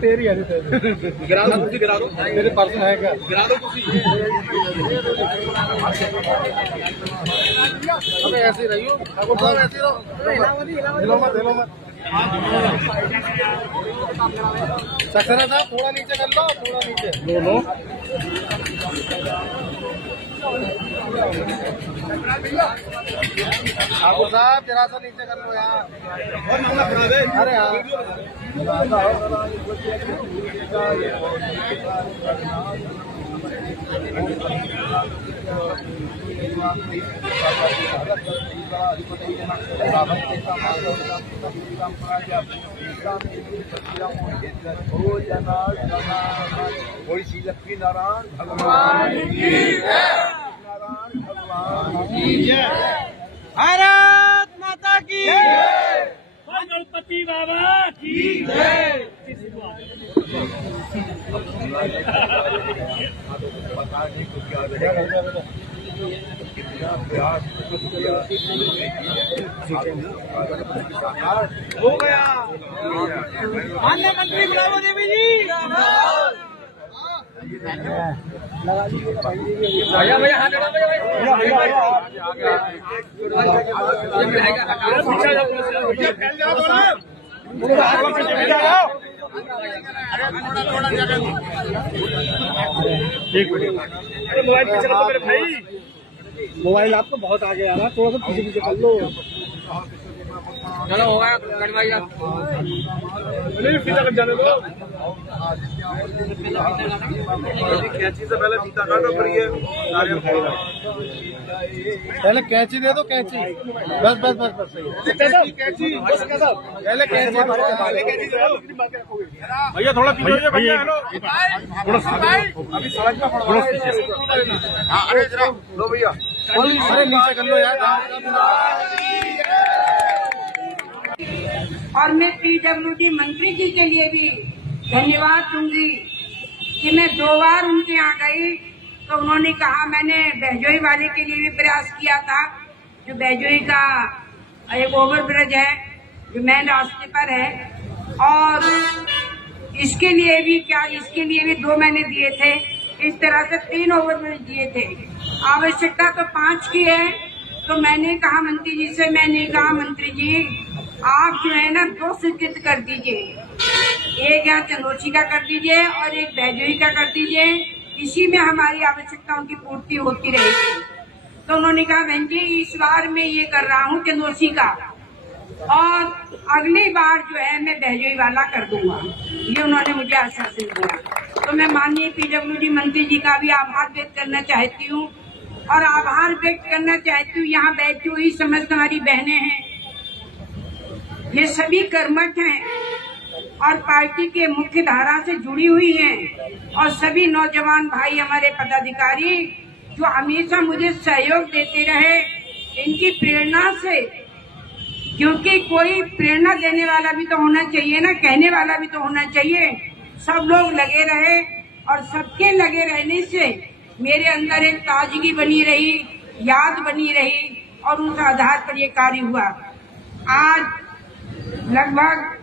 तेरी है गिरा दो कुर्सी, गिरा दो तेरे पर्सन है क्या, गिरा दो कुर्सी। अबे ऐसे ही रहियो, ऐसे ही रहो, हिलो मत हिलो मत। सक्सेना साहब थोड़ा नीचे कर लो, थोड़ा नीचे लो। ठाकुर साहब जरा सा नीचे कर लो यार। अरे यार कोई श्री लक्ष्मी नारायण भगवान की जय, नारायण भगवान की जय, भारत माता की जय, गणपति बाबा की जय। हो गया माननीय मंत्री बुलाओ देवी जी। भैया भैया हाथ लगा भैया मोबाइल पीछे रखो मेरे भाई, मोबाइल आपको बहुत आगे आ रहा है, थोड़ा सा पीछे पीछे कर लो। चलो होगा जाने दो। कैंची से पहले फीता काटो, फिर ये पहले कैंची दे दो, कैंची बस बस बस बस कैंची पहले कैंची भैया थोड़ा पीछे भैया, थोड़ा अभी सड़क में थोड़ा पीछे। अरे जरा लो भैया, अरे नीचे कर लो यार। और मैं पीडब्ल्यूडी मंत्री जी के लिए भी धन्यवाद दूंगी कि मैं 2 बार उनके यहाँ गई तो उन्होंने कहा, मैंने बहजोई वाले के लिए भी प्रयास किया था, जो बहजोई का एक ओवर ब्रिज है जो मेन रास्ते पर है, और इसके लिए भी इसके लिए भी 2 महीने दिए थे। इस तरह से 3 ओवर ब्रिज दिए थे, आवश्यकता तो 5 की है। तो मैंने कहा मंत्री जी से, मैंने कहा मंत्री जी आप जो है ना 2 स्वीकृत कर दीजिए, एक यहाँ चंदोसी का कर दीजिए और एक बहजोई का कर दीजिए, इसी में हमारी आवश्यकताओं की पूर्ति होती रहेगी। तो उन्होंने कहा बहन जी इस बार मैं ये कर रहा हूँ चंदोसी का, और अगली बार जो है मैं बहजोई वाला कर दूंगा, ये उन्होंने मुझे आश्वासन दिया। तो मैं माननीय पीडब्ल्यूडी मंत्री जी का भी आभार व्यक्त करना चाहती हूँ, और आभार व्यक्त करना चाहती हूँ यहाँ बैठी हुई समस्त हमारी बहनें हैं, ये सभी कर्मठ हैं और पार्टी के मुख्य धारा से जुड़ी हुई हैं, और सभी नौजवान भाई हमारे पदाधिकारी जो हमेशा मुझे सहयोग देते रहे, इनकी प्रेरणा से, क्योंकि कोई प्रेरणा देने वाला भी तो होना चाहिए ना, कहने वाला भी तो होना चाहिए। सब लोग लगे रहे और सबके लगे रहने से मेरे अंदर एक ताजगी बनी रही, याद बनी रही, और उस आधार पर ये कार्य हुआ। आज लगभग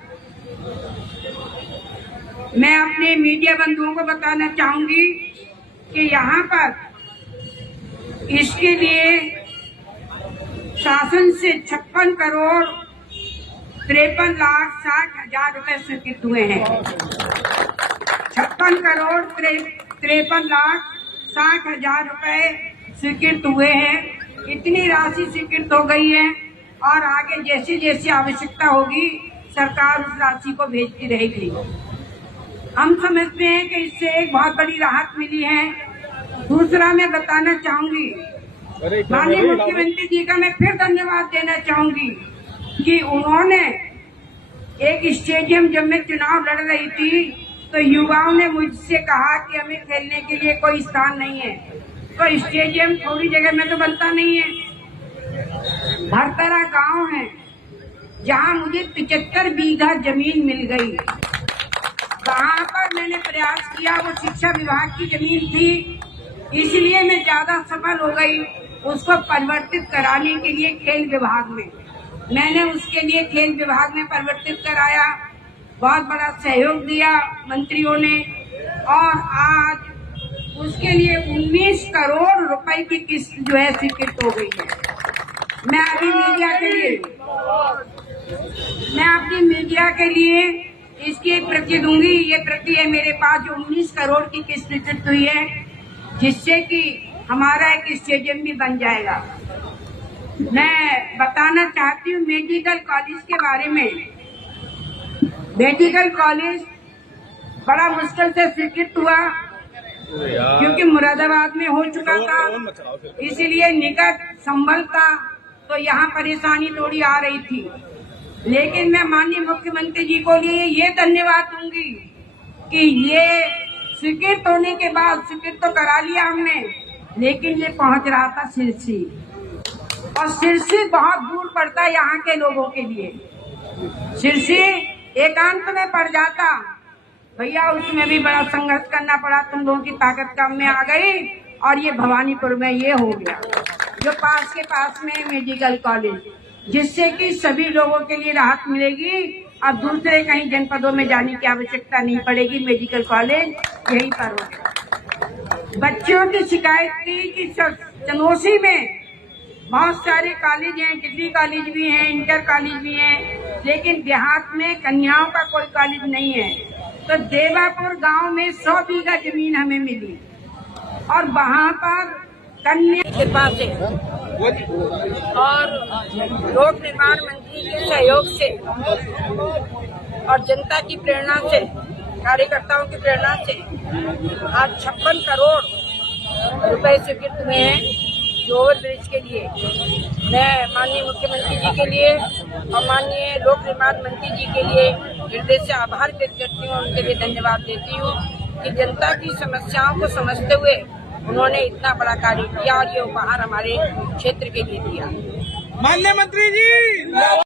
मैं अपने मीडिया बंधुओं को बताना चाहूंगी कि यहाँ पर इसके लिए शासन से 56 करोड़ 53,60,000 रुपए स्वीकृत हुए हैं। 56 करोड़ 53,60,000 रुपए स्वीकृत हुए हैं। इतनी राशि स्वीकृत हो गई है, और आगे जैसे जैसे आवश्यकता होगी सरकार उस राशि को भेजती रहेगी। हम समझते हैं कि इससे एक बहुत बड़ी राहत मिली है। दूसरा मैं बताना चाहूंगी, माननीय मुख्यमंत्री जी का मैं फिर धन्यवाद देना चाहूंगी कि उन्होंने एक स्टेडियम, जब मैं चुनाव लड़ रही थी तो युवाओं ने मुझसे कहा कि हमें खेलने के लिए कोई स्थान नहीं है, तो स्टेडियम थोड़ी जगह में तो बनता नहीं है। भरतरा गांव है जहां मुझे 75 बीघा जमीन मिल गई, वहां पर मैंने प्रयास किया, वो शिक्षा विभाग की जमीन थी, इसलिए मैं ज्यादा सफल हो गई। उसको परिवर्तित कराने के लिए खेल विभाग में, मैंने उसके लिए खेल विभाग में परिवर्तित कराया, बहुत बड़ा सहयोग दिया मंत्रियों ने, और आज उसके लिए 19 करोड़ रुपए की किस्त जो है स्वीकृत हो गई है। मैं अभी मीडिया के लिए इसकी एक प्रति दूंगी। ये प्रति है मेरे पास, जो 19 करोड़ की किस्त स्वीकृत हुई है, जिससे कि हमारा एक स्टेडियम भी बन जाएगा। मैं बताना चाहती हूँ मेडिकल कॉलेज के बारे में। मेडिकल कॉलेज बड़ा मुश्किल से स्वीकृत हुआ, क्योंकि मुरादाबाद में हो चुका था, इसीलिए निकट संभल था, तो यहाँ परेशानी थोड़ी आ रही थी। लेकिन मैं माननीय मुख्यमंत्री जी को लिए ये धन्यवाद दूंगी कि ये स्वीकृत होने के बाद, स्वीकृत तो करा लिया हमने, लेकिन ये पहुंच रहा था सिरसी, और सिरसी बहुत दूर पड़ता है यहाँ के लोगों के लिए। सिरसी एकांत में पड़ जाता भैया, उसमें भी बड़ा संघर्ष करना पड़ा। तुम लोगों की ताकत कम में आ गई, और ये भवानीपुर में ये हो गया, जो पास के पास में मेडिकल कॉलेज, जिससे कि सभी लोगों के लिए राहत मिलेगी। अब दूसरे कहीं जनपदों में जाने की आवश्यकता नहीं पड़ेगी, मेडिकल कॉलेज यहीं पर होगा। बच्चों की शिकायत थी कि चनोसी में बहुत सारे कॉलेज हैं, डिग्री कॉलेज भी हैं, इंटर कॉलेज भी हैं, लेकिन देहात में कन्याओं का कोई कॉलेज नहीं है। तो देवापुर गांव में 100 बीघा जमीन हमें मिली, और वहाँ पर कन्या कृपा से और लोक निर्माण मंत्री के सहयोग से और जनता की प्रेरणा से, कार्यकर्ताओं की प्रेरणा से आज 56 करोड़ रुपए स्वीकृत हुए हैं ओवर ब्रिज के लिए। मैं माननीय मुख्यमंत्री जी के लिए और माननीय लोक निर्माण मंत्री जी के लिए हृदय से आभार व्यक्त करती हूँ, उनके लिए धन्यवाद देती हूँ कि जनता की समस्याओं को समझते हुए उन्होंने इतना बड़ा कार्य किया और ये उपहार हमारे क्षेत्र के लिए दिया। माननीय मंत्री जी